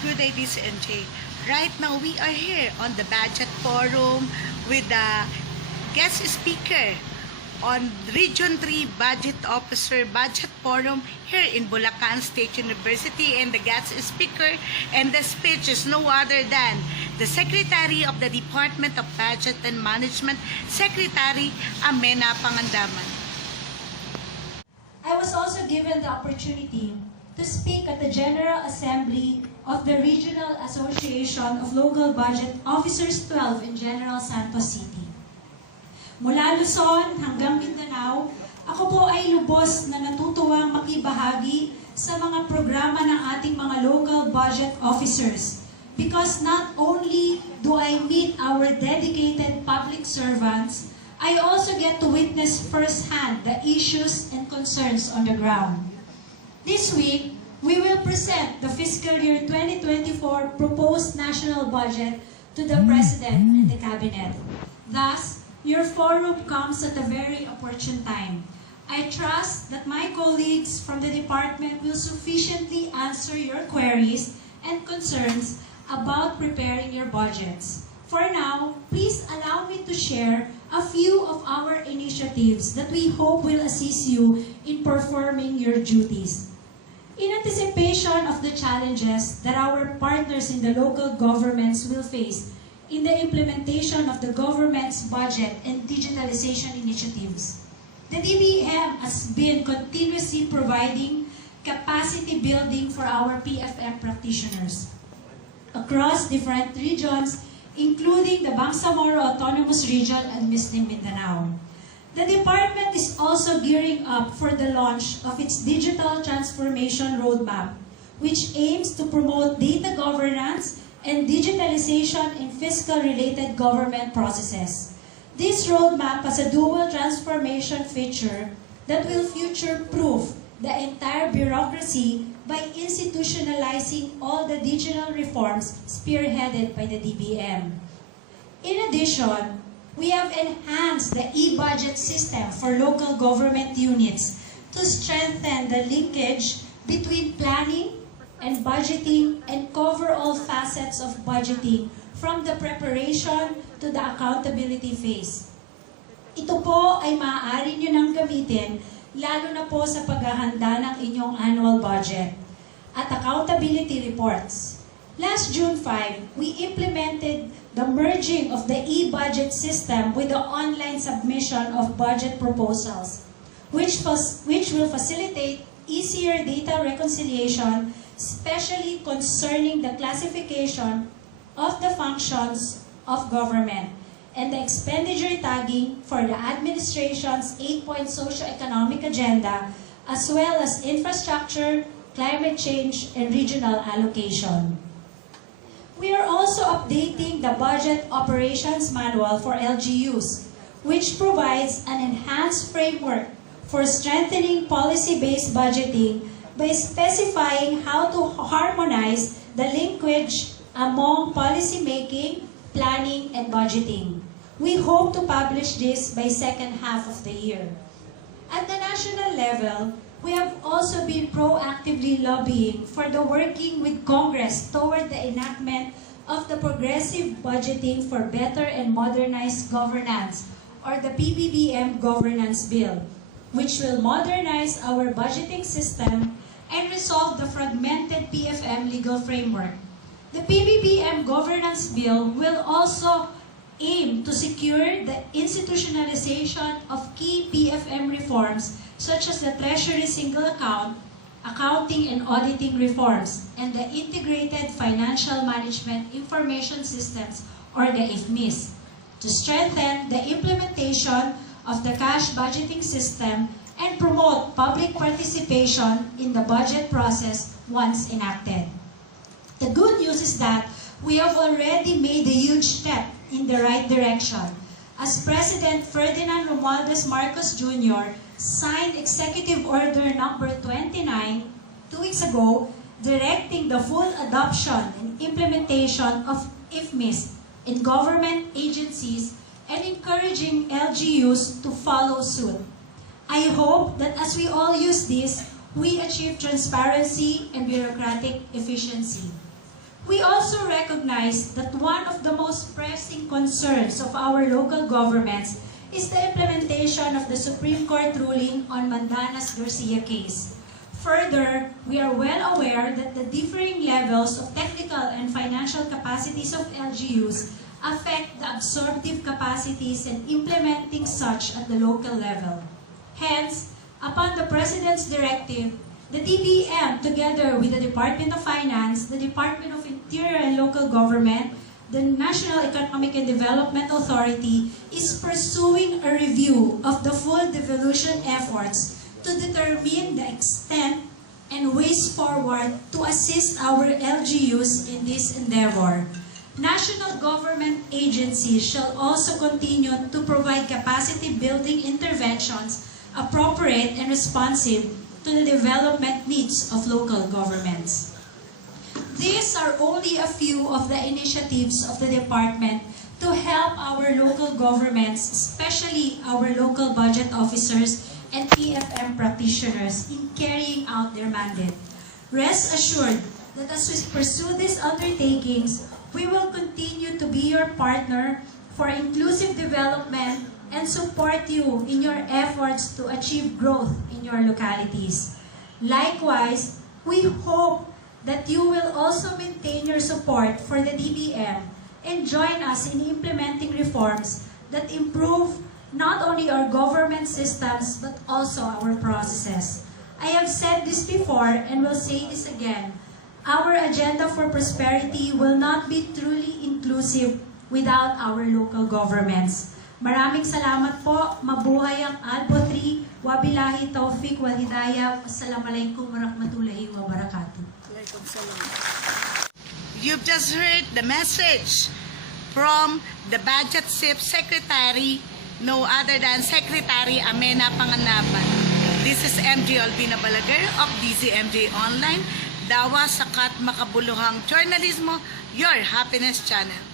Good day, this is NJ. Right now, we are here on the budget forum with the guest speaker on Region 3 Budget Officer Budget Forum here in Bulacan State University, and the guest speaker and the speech is no other than the Secretary of the Department of Budget and Management, Secretary Amena Pangandaman. I was also given the opportunity to speak at the General Assembly of the Regional Association of Local Budget Officers 12 in General Santos City. Mula Luzon hanggang Mindanao, ako po ay lubos na natutuwang makibahagi sa mga programa ng ating mga local budget officers, because not only do I meet our dedicated public servants, I also get to witness firsthand the issues and concerns on the ground. This week, we will present the fiscal year 2024 proposed national budget to the President and the Cabinet. Thus, your forum comes at a very opportune time. I trust that my colleagues from the department will sufficiently answer your queries and concerns about preparing your budgets. For now, please allow me to share a few of our initiatives that we hope will assist you in performing your duties. In anticipation of the challenges that our partners in the local governments will face in the implementation of the government's budget and digitalization initiatives, the DBM has been continuously providing capacity building for our PFM practitioners across different regions, including the Bangsamoro Autonomous Region and Muslim Mindanao. The department is also gearing up for the launch of its digital transformation roadmap, which aims to promote data governance and digitalization in fiscal-related government processes. This roadmap has a dual transformation feature that will future-proof the entire bureaucracy by institutionalizing all the digital reforms spearheaded by the DBM. In addition, we have enhanced the e-budget system for local government units to strengthen the linkage between planning and budgeting and cover all facets of budgeting from the preparation to the accountability phase. Ito po ay maaari nyo nang gamitin lalo na po sa paghahanda ng inyong annual budget at accountability reports. Last June 5, we implemented the merging of the e-budget system with the online submission of budget proposals, which will facilitate easier data reconciliation, especially concerning the classification of the functions of government and the expenditure tagging for the administration's 8-point socio-economic agenda, as well as infrastructure, climate change, and regional allocation. We are also updating the Budget Operations Manual for LGUs, which provides an enhanced framework for strengthening policy-based budgeting by specifying how to harmonize the linkage among policy-making, planning, and budgeting. We hope to publish this by second half of the year. At the national level, we have also been proactively lobbying for the working with Congress toward the enactment of the Progressive Budgeting for Better and Modernized Governance, or the PBBM Governance Bill, which will modernize our budgeting system and resolve the fragmented PFM legal framework. The PBBM Governance Bill will also aim to secure the institutionalization of key PFM reforms such as the Treasury Single Account, Accounting and Auditing Reforms, and the Integrated Financial Management Information Systems, or the IFMIS, to strengthen the implementation of the cash budgeting system and promote public participation in the budget process once enacted. The good news is that we have already made a huge step in the right direction, as President Ferdinand Romualdez Marcos Jr. signed Executive Order Number 29 2 weeks ago, directing the full adoption and implementation of IFMIS in government agencies and encouraging LGUs to follow suit. I hope that as we all use this, we achieve transparency and bureaucratic efficiency. We also recognize that one of the most pressing concerns of our local governments is the implementation of the Supreme Court ruling on Mandanas Garcia case. Further, we are well aware that the differing levels of technical and financial capacities of LGUs affect the absorptive capacities and implementing such at the local level. Hence, upon the President's directive, the DBM, together with the Department of Finance, the Department of Interior and Local Government, the National Economic and Development Authority, is pursuing a review of the full devolution efforts to determine the extent and ways forward to assist our LGUs in this endeavor. National government agencies shall also continue to provide capacity building interventions appropriate and responsive to the development needs of local governments. These are only a few of the initiatives of the department to help our local governments, especially our local budget officers and PFM practitioners in carrying out their mandate. Rest assured that as we pursue these undertakings, we will continue to be your partner for inclusive development and support you in your efforts to achieve growth in your localities. Likewise, we hope that you will also maintain your support for the DBM and join us in implementing reforms that improve not only our government systems but also our processes. I have said this before and will say this again. Our agenda for prosperity will not be truly inclusive without our local governments. Maraming salamat po. Mabuhay ang Albo 3. Wabillahi taufiq wal hidayah. Assalamualaikum warahmatullahi wabarakatuh. You've just heard the message from the Budget Chief Secretary, no other than Secretary Amena Panganaban. This is MJ Albina Balaguer of DZMJ Online, Dawa Sakat Makabuluhang Journalismo, your happiness channel.